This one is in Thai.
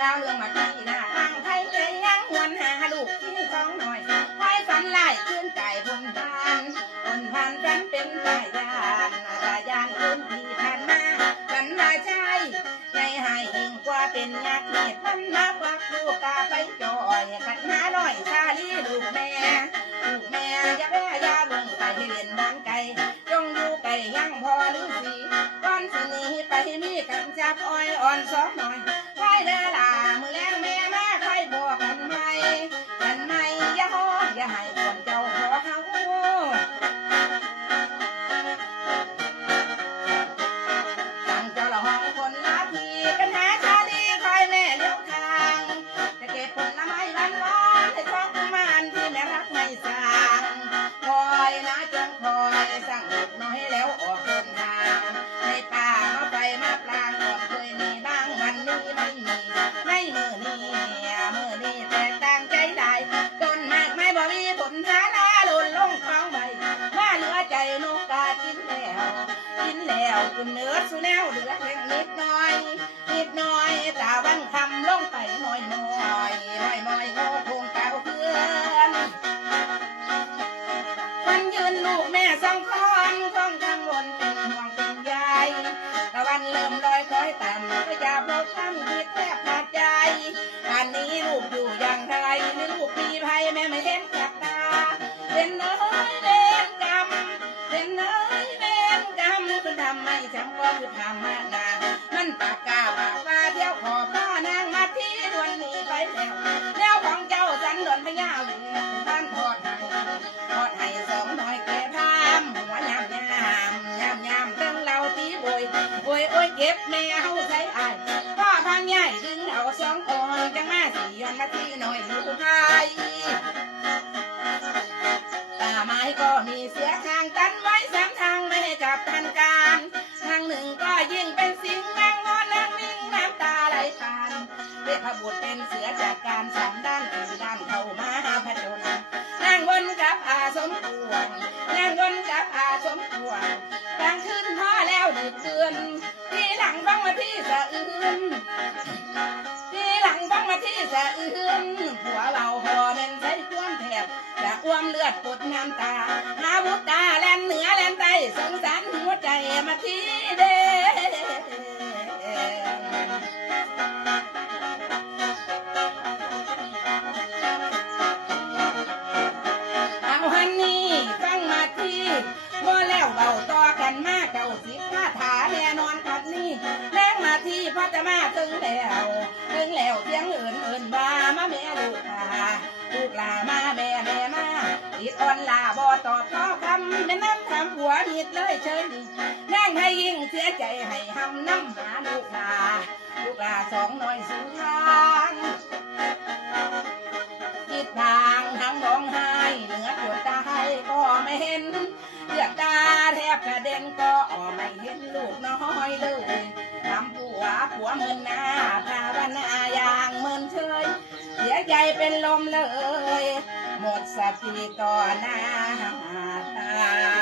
ดาวเรื่องมาที่หน้าทางไทยใจยังหวนหาลูกที่สองหน่อยไว้ฝันไล่ขึ้นไก่พนพันกันเป็นตายานขึ้นที่ผ่านมากันมาใจใจให้หิงกว่าเป็นยักษ์เม็ดพันนับว่าลูกกาไปจ่อยขัดหาหน่อยชาลีลูกแม่อย่าแพ้ยาลงไก่ให้เล่นบ้านไก่จงอยู่ไก่ยังพอหรือสีก่อนสินี้ไปมีกันจับอ้อยอ่อนสองหน่อยไว้เด้อล่ะมือแรงแม่มาใครบอกกันไหมอย่าห้องอย่าให้คนเจ้าขอเขาสั่งเจ้าละห้องคนละทีกันหาชาลีคอยแม่เลี้ยวทางจะเก็บผลไม้หวานให้ครอบกุมารที่แม่รักไม่สั่งคอยนะจงคอยสั่งลูกน้อยแล้วออกเดินทางให้ป่ามาไฟมาปลางก่อนเคยมีบ้างวันนี้ไม่มีไม่มือนี้แตกต่างใจได้ต้นมากไม่บ่มีผลหาลาหล่นลงคลองใบมาเหลือใจนกกากินแล้วคุณเนื้อสุแนวเหลือเพียงนิดหน่อยตาวันคำลงไปหน่อยโง่คงเก่าเพื่อนวันยืนลูกแม่สองคนของกังวลเป็นห่วงเป็นใยตะวันเริ่มลอยคอยต่ำก็อย่าบอกคำคิดแทบขาดใจอันนี้ลูกอยู่อย่างไรไม่ลูกมีภัยแม่ไม่เห็นกับตาเป็นเกรรมคุณทำไม่จำก็คือทำมานามันปากกาเที่ยวขอป้านางมาที่ดวนนี้ไปแล้วของเจ้าสันดอนพญาเหลือท่านทอดให้สองน้อยแก่พามหัวยามเรื่องเราตีโอยเก็บแม่เฮาใส่อายพ่อพังใหญ่ดึงเอาสองคนจังมาสี่ย้อนมาที่หน่อยลูกไทยป่าไม้ก็มีเสียทางกันไว้สามทางไม่ให้จับทันการทางหนึ่งก็ยิ่งเป็นสิ่งนั่งงอนนั่งนิ่งน้ำตาไหลผ่านเวทบุตรเป็นเสือจากการสามด้านสี่ด้านเข้ามาผจญนั่งวนกับอาสมควรกลางคืนพอแล้วดึกดื่นที่หลังฟังมาที่สะอื้นผัวเราพอเป็นใส่ควมแถบจะอ้วมเลือดปดน้ำตาหาบุตตาแลนเหนือแลนใต้สงสารหัวใจมาที่เด้เอาฮันนี่ฟังมาที่บ่แล้วเบาต่อกันมาเก่าสิบคาถาแน่นอนคัดนี้แรงมาที่พอจะมาถึงแล้วเสียงเอิ่นว่ามาแม่ลูกลามาแม่มาติดอ่อนลาบ่ตอบขอคำเป็นน้ำทำหัวนิดเลยเฉยนั่งให้ยิ่งเสียใจให้หำน้ำหาลูกลาสองน้อยสู่ทางจิตทางทั้งร้องไห้เหนือปวดตาให้ก็ไม่เห็นเลือดตาแทบกระเด็นก็ไม่เห็นลูกน้อยเลยทำผัวเมินหน้าภาวนาอย่างเมินเฉยเสียใจเป็นลมเลยหมดสติต่อหน้าตา